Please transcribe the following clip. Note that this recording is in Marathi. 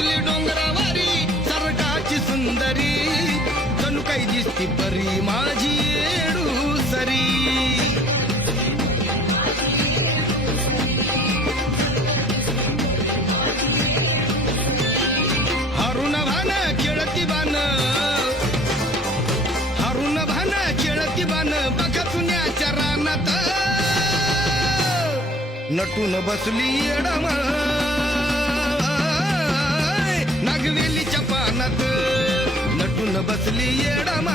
बसली डोंगरावारी सरकाची सुंदरी जणू काही दिसती परी माझी येडू सरी हरुण भान खेळती बान हरुण भान खेळती बान बघा पुण्याच्या रानात नटून बसली येडम नागवेलीच्या पानात नटून बसली येडम